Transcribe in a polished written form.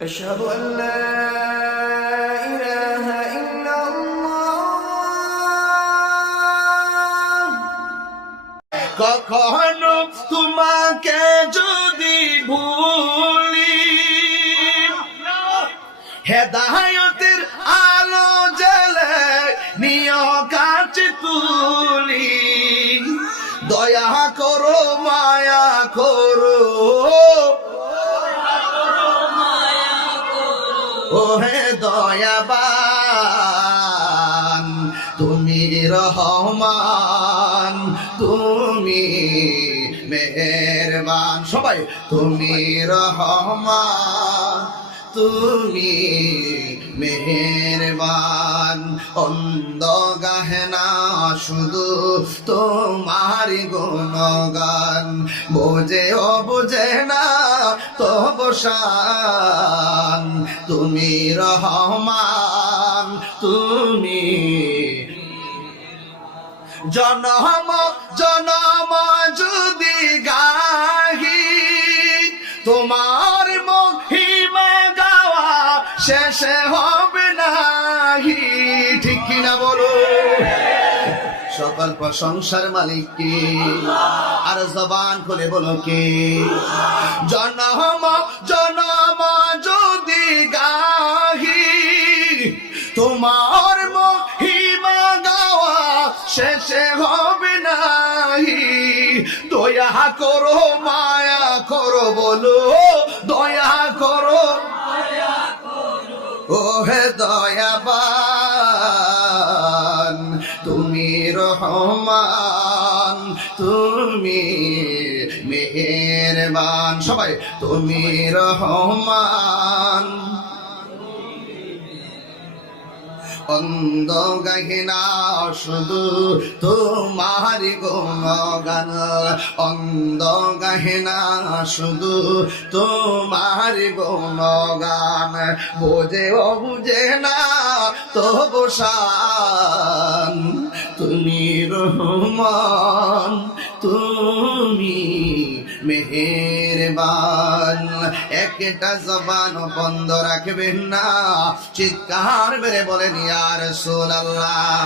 أشهد أن لا إله إلا الله কখনো তোমাকে যদি ভুলি হেদায়েতের আলো জ্বলে নিয় কাছে তুলি দয়া করো মায়া করো ওহে দয়াবান তুমি রহমান তুমি মেহেরবান সবাই তুমি রহমান তুমি মেহেরবান অন্ধ গাহে না শুধু তোমার গুণগান বোঝে ও বোঝে না তব শান তুমি রহমান তুমি জনম জনম যদি গাহি তোমার মহিমা গাওয়া শেষে হবে নাহি ঠিক কিনা বলো সকল প্রশংসার মালিক কে আর জবান খুলে বলো কে জনম জনম যদি গাহি তোমার মহিমা গাওয়া শেষে হবে নাহি দয়া করো মায়া করো বলো দয়া করো ওহে দয়াবান তুমি রহমান তুমি মেহেরবান সবাই তুমি রহমান অন্ধ গাহিনা শুধু তোমার গুণগান অন্ধ গাহিনা শুধু তোমার গুণগান বোঝে ও বুঝে না তবু শান তুমি রহমান তুমি মেহেরবান একটা জবান বন্ধ রাখবেন না চিৎকার মেরে বলেন ইয়া রাসূলুল্লাহ।